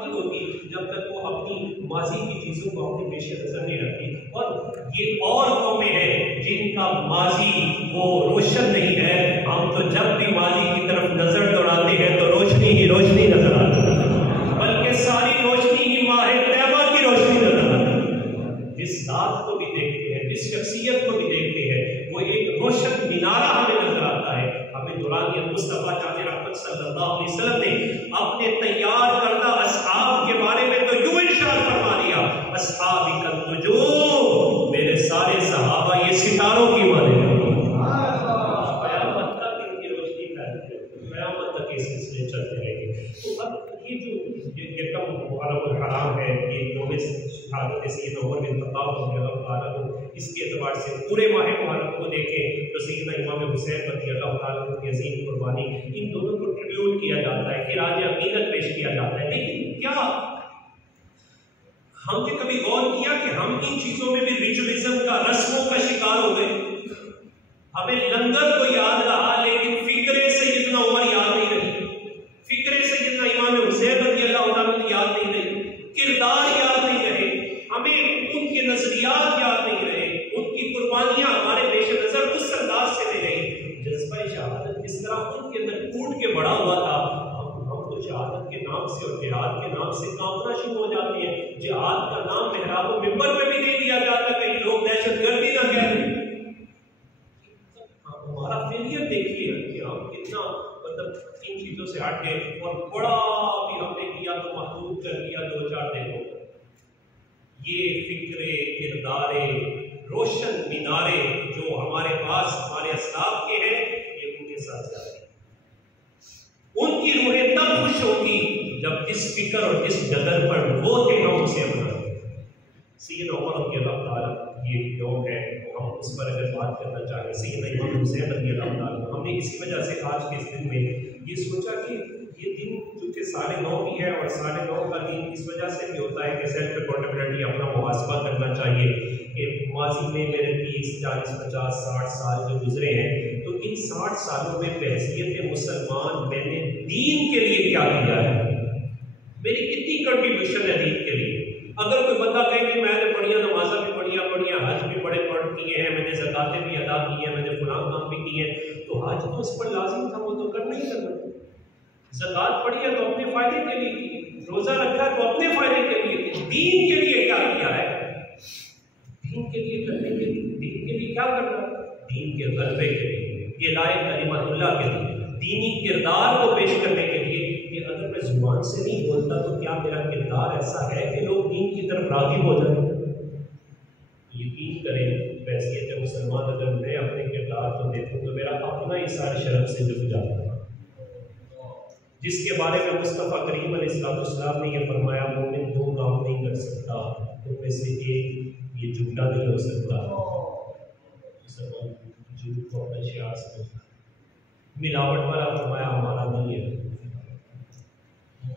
नहीं होती जब तक वो अपनी माजी की चीजों को अपने पेश नजर नहीं रखती। और ये और कौमें हैं जिनका माजी वो रोशन नहीं है। हम तो जब भी माजी की तरफ नजर दौड़ाते हैं तो रोशनी ही रोशनी नजर आती है, बल्कि सारी रोशनी ही माह तैयबा की रोशनी नजर आती है। जिस जात को भी देखते हैं, जिस शख्सियत को भी देखते हैं, वो एक रोशन मीनारा हमें नजर आता है। हमें दुरानी मुस्तफा जाने रहमत सल्लल्लाहु अलैहि वसल्लम ने अपने तैयार करदा असहाब के बारे में तो यूं इरशाद फरमा दिया, असहाबी का नुजूम, मेरे सारे सहाबा ये सितारों की माने क़यामत तक इनकी रोशनी फैलती है, क़यामत तक ये सिलसिले चलते रहेंगे। तो अब ये जो ये कम मुहर्रम हराम है, ये योम शहादत सैयदना उमर बिन खत्ताब रज़ियल्लाहु ताला अन्हु, इसके एतबार से पूरे माह मुहर्रम को देखें तो सैयदना इमाम हुसैन रज़ियल्लाहु ताला अन्हु की अज़ीम कुर्बानी, इन दोनों को ट्रिब्यूट किया जाता है, खिराज अक़ीदत पेश किया जाता है। लेकिन क्या हमने कभी गौर किया कि हम इन चीजों में भी रिचुअलिज्म का, रस्मों का शिकार हो गए? हमें लंगर तो याद रहा लेकिन फिक्रे सैयदना उमर याद नहीं रही, फिक्रे सैयदना इमाम हुसैन रज़ियल्लाहु ताला अन्हु याद नहीं रही, किरदार याद नहीं रहे, हमें उनके नजरियात याद नहीं रहे, उनकी कुर्बानियां हमारे पेश नजर उस अंदाज से नहीं रही। जज्बा शहादत जिस तरह उनके अंदर फूट के बड़ा हुआ था, हम तो शहादत के नाम से और जिहाद के नाम से कांपना शुरू हो जाते हैं। जिहाद का नाम मेहराब व मिंबर पे भी नहीं लिया जाता, कहीं लोग दहशतगर्दी ना कह दें। हमारा फेलियर देखिए कि हम कितना मतलब इन चीजों से हट गए, और बड़ा भी हमने किया तो महदूद कर दिया 2-4 दिनों। ये फिक्रे, किरदारे, रोशन मीनारे जो हमारे पास हमारे असलाफ के हैं, ये उनके साथ जाते हैं। उनकी रूहें तब खुश होगी जब जिस फिक्र और जिस डगर पर वो थे हम उसे अपनाएं। सैयदना उमर रज़ियल्लाहु ताला ये यौम है, हम उस पर अगर बात करना चाहें, सैयदना इमाम हुसैन रज़ियल्लाहु ताला, हमने इसी वजह से आज के इस दिन में ये सोचा कि ये दिन चूँकि 9.5 भी है, और 9.5 का दिन इस वजह से भी होता है कि सेल्फ अकाउंटेबिलिटी, अपना मुहासबा करना चाहिए कि माजी में मेरे 30, 40, 50, 60 साल जो गुजरे हैं, तो इन 60 सालों में बहैसियत मुसलमान मैंने दीन के लिए क्या किया है, मेरी कितनी कंट्रीब्यूशन है दीन के लिए। अगर कोई बंदा कहे कि मैंने बढ़िया नमाजा भी बढ़िया, हज भी बड़े पढ़ किए हैं, मैंने ज़कातें भी अदा की हैं, मैंने फलां काम भी किए हैं, तो हज तो उस पर लाजिम था, वो तो करना ही करना। ज़कात पढ़ी है तो अपने फायदे के लिए की, रोजा रखा तो अपने फायदे के लिए की। दीन के लिए क्या किया है? दीन के लिए करने के लिए, दीन के लिए क्या करना? दीन के गलबे के लिए, ये लाए कलिमतुल्लाह के लिए, दीनी किरदार को पेश करने के लिए। कि अगर मैं जुबान से नहीं बोलता तो क्या मेरा किरदार ऐसा है कि लोग दीन की तरफ राग़िब हो जाए? यकीन करें बहैसियत मुसलमान, अगर मैं अपने किरदार को देखूं तो मेरा अपना ही सारे शर्म से झुक जाता है। जिसके बारे में मुस्तफ़ा करीम अलैहिस्सलाम ने यह फरमाया, मोमिन 2 काम नहीं कर सकता, उनमें से एक ये झूठा नहीं हो सकता। मुसलमान झूठ को अपना शियार समझता है, मिलावट वाला फरमाया हमारा नहीं है।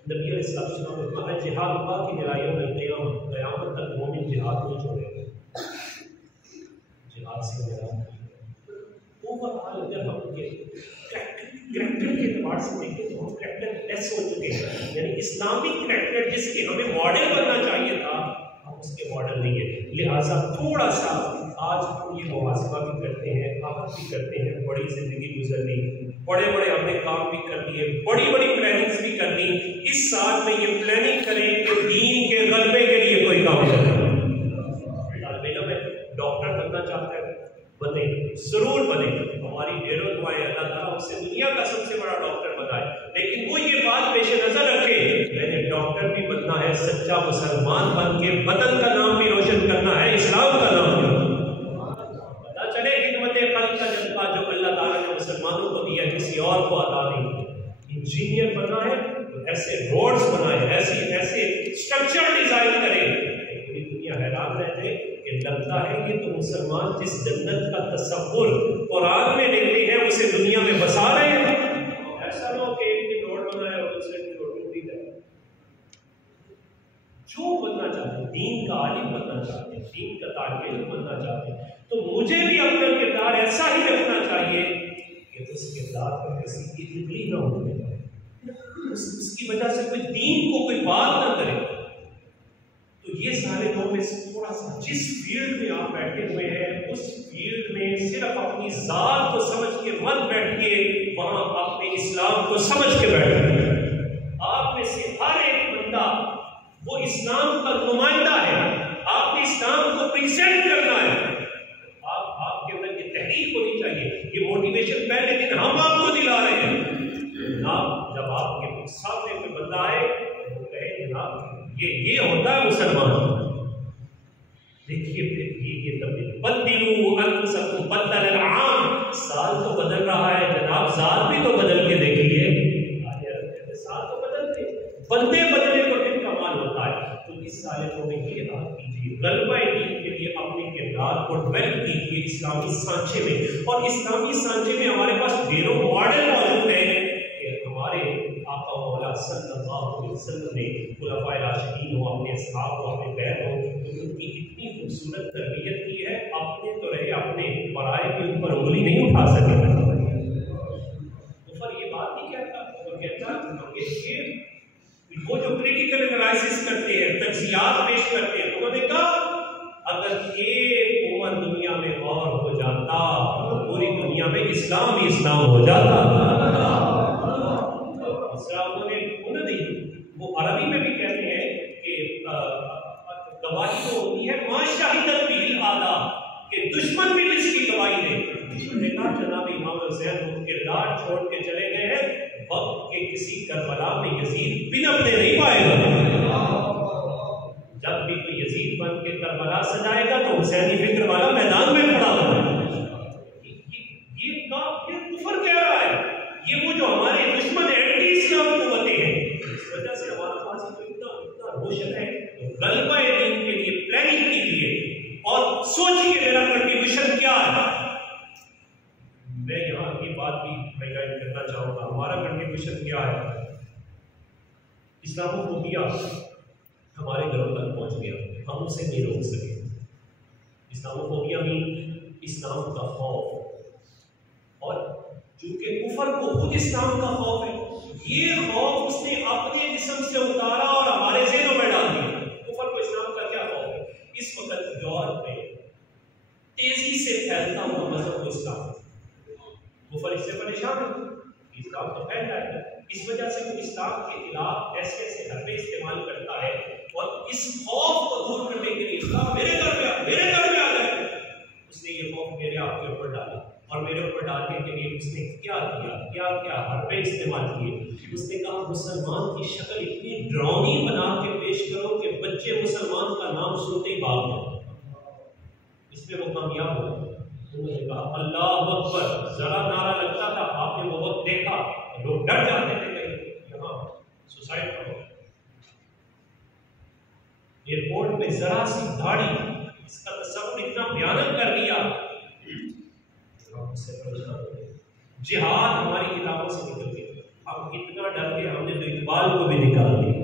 नबी अलैहिस्सलाम ने कहा, जिहाद की लड़ाइयों में क़यामत तक मोमिन जिहाद नहीं छोड़ेगा, जिहाद से मेरा ओवरऑल अगर हम करैक्टर के एतबार से देखें तो हम करैक्टर लेस हो चुके हैं। यानी इस्लामिक करैक्टर जिसके हमें मॉडल बनना चाहिए था, हम उसके मॉडल नहीं है। लिहाजा थोड़ा सा आज हम ये मुहासबा भी करते हैं, आहत भी करते हैं, बड़ी जिंदगी गुजर ली, बड़े हमने काम भी कर लिए, बड़ी प्लानिंग्स भी कर दी। इस साल में ये प्लानिंग करें कि दीन के गलबे के लिए कोई काम करें। डॉक्टर बनना चाहता है, बने, जरूर बने, हमारी ढेरों दुआएं, अल्लाह ताला उससे दुनिया का सबसे बड़ा डॉक्टर बनाए। लेकिन वो ये बात पेश नजर रखे, मैंने डॉक्टर भी बनना है, सच्चा मुसलमान बन के वतन का नाम भी रोशन करना है, इस्लाम का नाम भी। पता चले खिदमत खल्क का जज्बा जो अल्लाह ताला ने मुसलमानों को दिया, किसी और को अता नहीं। इंजीनियर बनना है तो ऐसे रोड्स बनाए, ऐसे स्ट्रक्चर डिजाइन करें, पूरी दुनिया हैरान रह जाए कि लगता है ये तो मुसलमान जिस जन्नत का तस्वुर कुरान में लेते हैं उसे दुनिया में बसा रहे हैं। ऐसा ना हो कि एक दिन रोड बनाए और दूसरे दिन रोड टूट जाए। जो बनना चाहते हैं, दीन का आलिम बनना चाहते हैं, दीन का तालिब इल्म बनना चाहते हैं, तो मुझे भी अपना किरदार ऐसा ही रखना चाहिए कि उस किरदार पर किसी की तिगली न होने पाए, उसकी वजह से कोई दीन को कोई बात ना करे। तो ये सारे लोग में थोड़ा सा जिस फील्ड में आप बैठे हुए हैं उस फील्ड में सिर्फ अपनी जात को समझ के मत बैठिए, वहां अपने इस्लाम को समझ के बैठिए। आप में से हर एक बंदा वो इस्लाम का नुमाइंदा है, आपने इस्लाम को प्रेजेंट करना है। आपके अंदर ये तहरीक होनी चाहिए, ये मोटिवेशन पहले दिन हम आपको दिला रहे हैं। जनाब जब आपके सामने कोई बंदा आए वो कहे जनाब ये होता है मुसलमान, देखिए ये तब्दील बदलू अनफुसकुम बदल आम, साल तो बदल रहा है जनाब, साल भी तो बदल के देखिए, साल तो बदलते बंदे बदले तो फिर कमाल होता है। तो इस साल में ये बात कीजिए, गलबा दीन के लिए अपने किरदार को डेवलप कीजिए इस्लामी सांचे में। और इस्लामी सांचे में हमारे पास ढेरों मॉडल मौजूद है कि हमारे आका मौला सल्लल्लाहु अलैहि वसल्लम ने खुलफाए राशिदीन हो, अपने असहाब हो, अपने बैत हो, तो उनकी इतनी खूबसूरत तरबियत की है, अपने तो रहे अपने पराए के ऊपर उंगली नहीं उठा सके। तो पर ये बात नहीं कहता, तो कहता ये वो जो क्रिटिकल एनालिसिस करते हैं, तज्जियात पेश करते हैं, उन्होंने कहा अगर एक उम्र दुनिया में और हो जाता तो पूरी दुनिया में इस्लाम ही इस्लाम हो जाता। उन्होंने वो अरबी में भी कहते हैं कि गवाही तो होती है माशाहिदत बिल आदा, कि दुश्मन भी किसकी गवाही दे। दुश्मन ने कहा जनाब इमाम हुसैन किरदार छोड़ के चले गए हैं, वक्त के किसी करबला में यजीद बिन अपने नहीं पाएगा। जब भी कोई यजीद बन के करबला सजाएगा तो हुसैनी फिक्र वाला मैदान में खड़ा होगा। ये कुफर कह रहा है, ये वो जो हमारे दुश्मन एंटी इस्लाम कुव्वतें हैं, इस वजह से हमारा पास तो इतना रोशन है। तो गलबा दीन के लिए प्लानिंग कीजिए और सोचिए मेरा कंट्रीब्यूशन क्या है। मैं यहाँ की बात भी हाईलाइट करना चाहूँगा, हमारा कंट्रीब्यूशन क्या है। इस्लामोफोबिया हमारे घरों तक पहुँच गया, हम उसे नहीं रोक सके। इस्लामोफोबिया में इस्लाम का खौफ, और चूंकि कुफर को खुद इस्लाम का खौफ है, ये खौफ उसने अपने जिस्म से उतारा और हमारे ज़हनों में डाल दिया। कुफर को इस्लाम का क्या खौफ है? इस वक्त यूरोप में तेजी से फैलता हुआ मजहब इस्लाम, कुफर इससे परेशान है, इस्लाम तो फैल रहा है। इस वजह से वो इस्लाम के खिलाफ ऐसे ऐसे हरबे इस्तेमाल करता है, और इस खौफ को दूर करने के लिए इस्लाम मेरे घर में आ गए, उसने ये खौफ मेरे आपके ऊपर डाला, और मेरे ऊपर डालने के लिए उसने क्या किया, क्या क्या हरबे इस्तेमाल किए। उसने कहा मुसलमान की शक्ल इतनी डरावनी बना के पेश करो कि बच्चे मुसलमान का नाम सुनते ही भाग जाए। इसमें वो कामयाब हो। उन्होंने कहा अल्लाह अकबर, जरा नारा लगता था, आपने वो वक्त देखा लोग डर जाते थे कहीं यहाँ सुसाइड करो। एयरपोर्ट में जरा सी दाढ़ी, इसका तस्वीर इतना भयानक कर दिया, जिहाद हमारी किताबों से निकल गया। हम इतना डर गए, हमने तो इकबाल को भी निकाल दिया,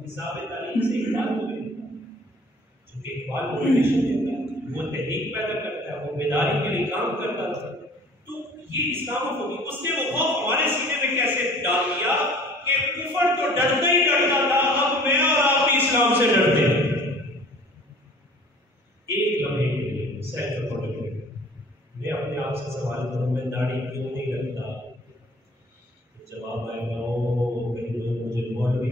निसाब तालीम से इकबाल को भी निकाल, क्योंकि इकबाल मोटिवेशन देता है, वो तहरीक पैदा करता है, वो बेदारी के लिए काम करता था। तो ये इस्लामोफोबिया, उसने वो खौफ हमारे सीने में कैसे डाल दिया कि कुफर तो डरता ही डरता था, अब मैं और आप भी इस्लाम से डरते हैं। एक लम्हे के लिए सेल्फ अकाउंटेबिलिटी, मैं अपने आप से सवाल करूं, मैं दाढ़ी क्यों नहीं रखता? जवाब आएगा ओ कहीं लोग मुझे मौलवी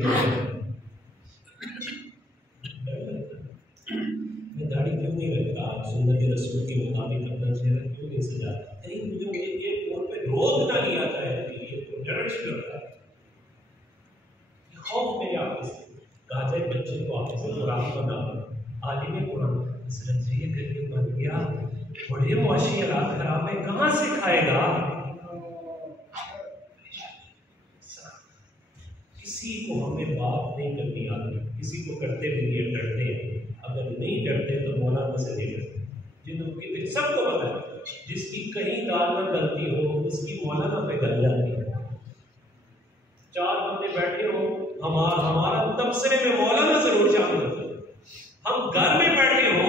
मैं दाढ़ी क्यों नहीं रखता? सुन्नत रसूल के मुताबिक अपना चेहरा क्यों नहीं सजाता? कहीं मुझे एक मोड़ पे रोक ना लिया जाए, ये तो डर लगता है। खौफ मेरे आपके से कहा जाए बच्चे को आपसे कुरान बना, आलिम कुरान ये करके बन गया, बड़े मुआशी हालात खराब है, कहाँ से खाएगा? किसी को हमें बात नहीं करनी आती, किसी को करते भी नहीं डरते हैं। अगर नहीं डरते तो मौलाना से नहीं डरते, जिनकी सबको पता है जिसकी कहीं दाल में गलती हो उसकी मौलाना पे गल जाती है। चार बंदे बैठे हो, हमारा तबसरे में मौलाना जरूर शामिल होता है। हम घर में बैठे हो,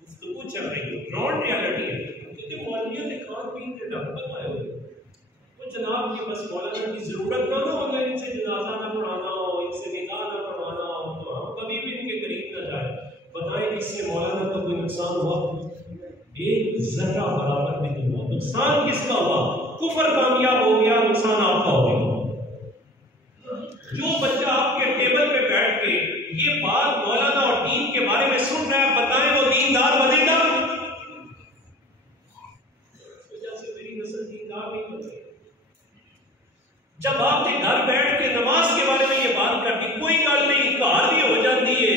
गुफ्तगू चल रही है, ग्राउंड रियलिटी है, क्योंकि मौलवियों ने खान पीन के ढंग बताए हुए, तो जनाब कि बस मौलाना की जरूरत ना हो, अगर इनसे जनाजा ना पढ़ाना हो, इनसे निकाह ना पढ़वाना हो, तो हम कभी भी इनके करीब ना जाए। बताएं इससे मौलाना का कोई नुकसान हुआ? एक जर्रा बराबर भी नहीं हुआ। नुकसान किसका हुआ? कुफर कामयाब हो गया, नुकसान आपका हो गया। जो बच्चा आपके टेबल पे बैठ के ये बात मौलाना और दीन के बारे में सुन रहा है, बताएं वो दीनदार बनेगा? जब आपने घर बैठ के नमाज के बारे में ये बात कर दी, कोई गल नहीं, कार भी हो जाती है,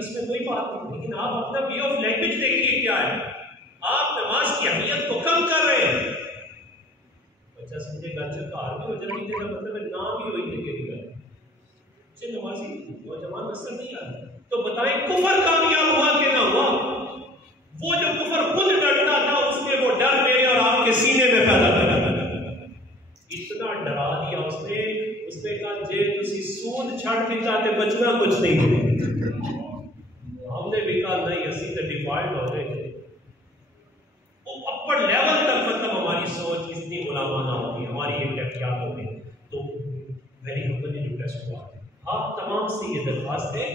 इसमें कोई बात नहीं, लेकिन आप अपना वे ऑफ लैंग्वेज देखिए क्या है। आप नमाज की अहमियत को कम कर रहे हैं। बच्चा समझेगा अच्छा कार भी हो जाती है, मतलब नाम भी वही देखेगी घर नमाजी नौजवान नस्ल नहीं आ रही। तो बताएं कुफर कामयाब हुआ कि ना हुआ? वो जो कुफर खुद डरता था, उसने वो डर मेरे और आपके सीने में पैदा कर इतना डरा दिया उसने कहा जे तुसी सूद छड़ दिता ते बचना कुछ नहीं। हमने भी कहा नहीं, असी तो डिफॉल्ट हो गए थे। वो अपर लेवल तक मतलब हमारी सोच इतनी गुलामाना होगी, हमारी एक कैफियत होगी। तो वेरी हम्बली रिक्वेस्ट हुआ, आप तमाम से ये दरख्वास्त है,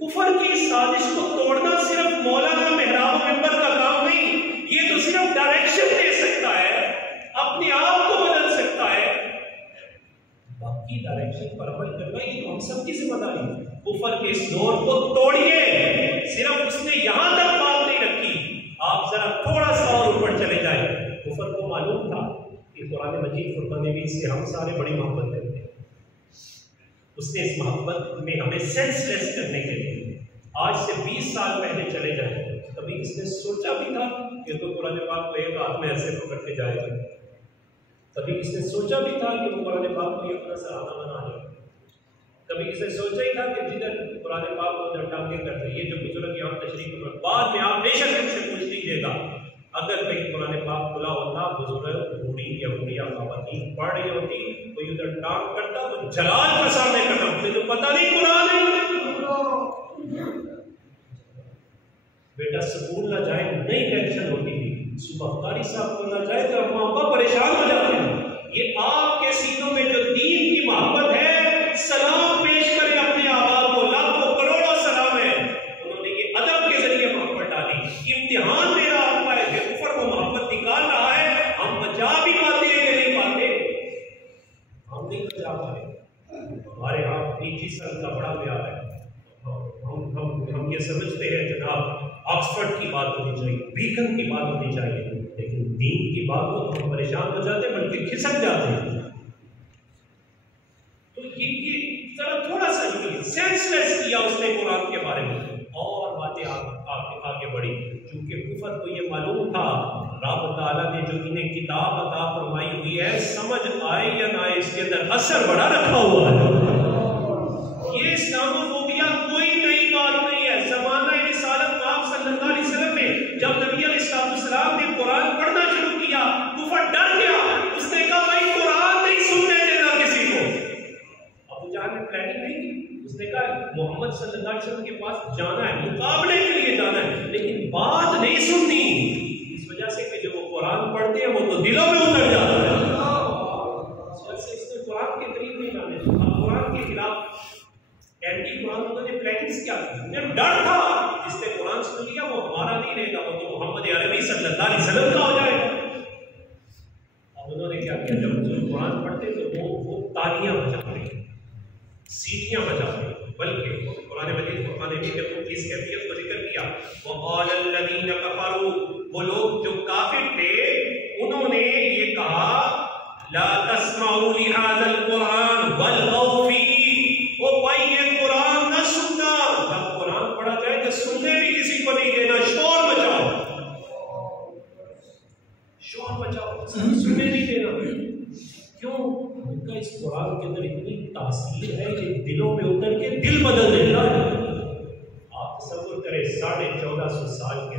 कुफर की साजिश को तोड़ना सिर्फ मौलाना मेहराब मेंबर का काम नहीं, ये तो सिर्फ डायरेक्शन दे सकता है, अपने आप को बदल सकता है, बाकी डायरेक्शन पर अमल करना ये हम सबकी जिम्मेदारी है। कुफर के इस दौर को तोड़िए। सिर्फ उसने यहां तक बात नहीं रखी, आप जरा थोड़ा सा और ऊपर चले जाए। कुफर को मालूम था कि कुरान मजीद फुरकान नबी से हम सारे बड़ी मोहब्बत करते हैं, उसने इस मोहब्बत में हमें सेंसलेस करने के लिए आज से 20 साल पहले चले जाए। कभी इसने सोचा भी था कि तो कुरान पाक को एक हाथ में ऐसे पकड़ के जाएगा? कभी किसने सोचा भी था कि वो कुरान पाक को अपना सराहना बना ले? कभी किसने सोचा ही था कि जिधर कुरान पाक को उधर टांगे कर दे? ये जो बुजुर्ग यहाँ तशरीफ पर बाद में आप बेशक इनसे पूछ लीजिएगा, अगर कहीं कुरान पाक खुला होता, बुजुर्ग बूढ़ी या बुढ़िया खवातीन पढ़ रही होती, कोई उधर टांग करता, वो जलाल का सामने करता, मुझे तो पता नहीं कुरान है। बेटा स्कूल ना जाए नहीं टेंशन होती थी, सुबह कारी साहब को ना जाए तो माँ बाप परेशान हो जाते हैं। ये आपके सीनों में जो दीन की मोहब्बत है, सलाम पेश करें अपने आबाद को, लाखों करोड़ों सलाम है। उन्होंने ये अदब के जरिए मोहब्बत डाली, इम्तिहान दे रहा हुआ है कि कुफर को मोहब्बत निकाल रहा है। हम बचा भी पाते हैं कि नहीं पाते? हम नहीं बचा पाए। हमारे यहाँ 21 साल का बड़ा प्यार है। हम ये समझते हैं जनाब ऑक्सफोर्ड की बात होनी चाहिए, बीकन की बात होनी चाहिए, लेकिन दीन की बात हो तो हम परेशान हो जाते हैं, बल्कि खिसक जाते हैं। तो ये थोड़ा सा सेंसलेस किया उसने कुरान के बारे में, और बातें आगे बढ़ी। क्योंकि कुफर को ये मालूम था रब ताला ने जो इन्हें किताब अता फरमाई हुई है, समझ आए या ना आए, इसके अंदर असर बड़ा रखा हुआ है। ये इस्लामोफोबिया कोई नई बात नहीं है। ज़माना रिसालत आप सल्लल्लाहु अलैहि वसल्लम में जब नबी अलैहिस्सलाम ने कुरान पढ़ना शुरू किया, कुफर डर गया, उसने कहा भाई कुरान नहीं सुनने देना किसी को। अबू जहल ने प्लानिंग नहीं की, उसने कहा मोहम्मद सल्लल्लाहु अलैहि वसल्लम के पास जाना है, मुकाबले के लिए जाना है, लेकिन बात नहीं सुननी, इस वजह से कि जो वो कुरान पढ़ते हैं वो तो दिलों में उतर जाता है। इसने कुरान के करीब नहीं जाने, कुरान के खिलाफ एंटी कुरान उन्होंने प्लानिंग्स क्या की? उन्हें डर था जिसने कुरान सुन लिया वो हमारा नहीं रहेगा, वो तो मोहम्मद अरबी सल्लल्लाहु अलैहि वसल्लम का हो जाएगा। अब उन्होंने क्या किया, जब जो कुरान पढ़ते तो वो तालियां बजाते, सीटियां बजाते, बल्कि कुरान मजीद फुरकान नबी ने इस कैफियत को जिक्र किया, वक़ाल अल्लज़ीना कफ़रू, वो लोग जो काफिर थे उन्होंने ये कहा, ला तस्माउ लिहाज़ल कुरान वल्गौ फीही, ओ भाई ये कुरान न सुनना, जब कुरान पढ़ा जाए तो सुनने भी किसी को नहीं देना, शोर मचाओ, सुनने नहीं देना। क्यों? उनका इस कुरान के अंदर इतनी तासीर है कि दिलों में उतर के दिल बदल देता है। आप तसव्वुर करें 1450 साल के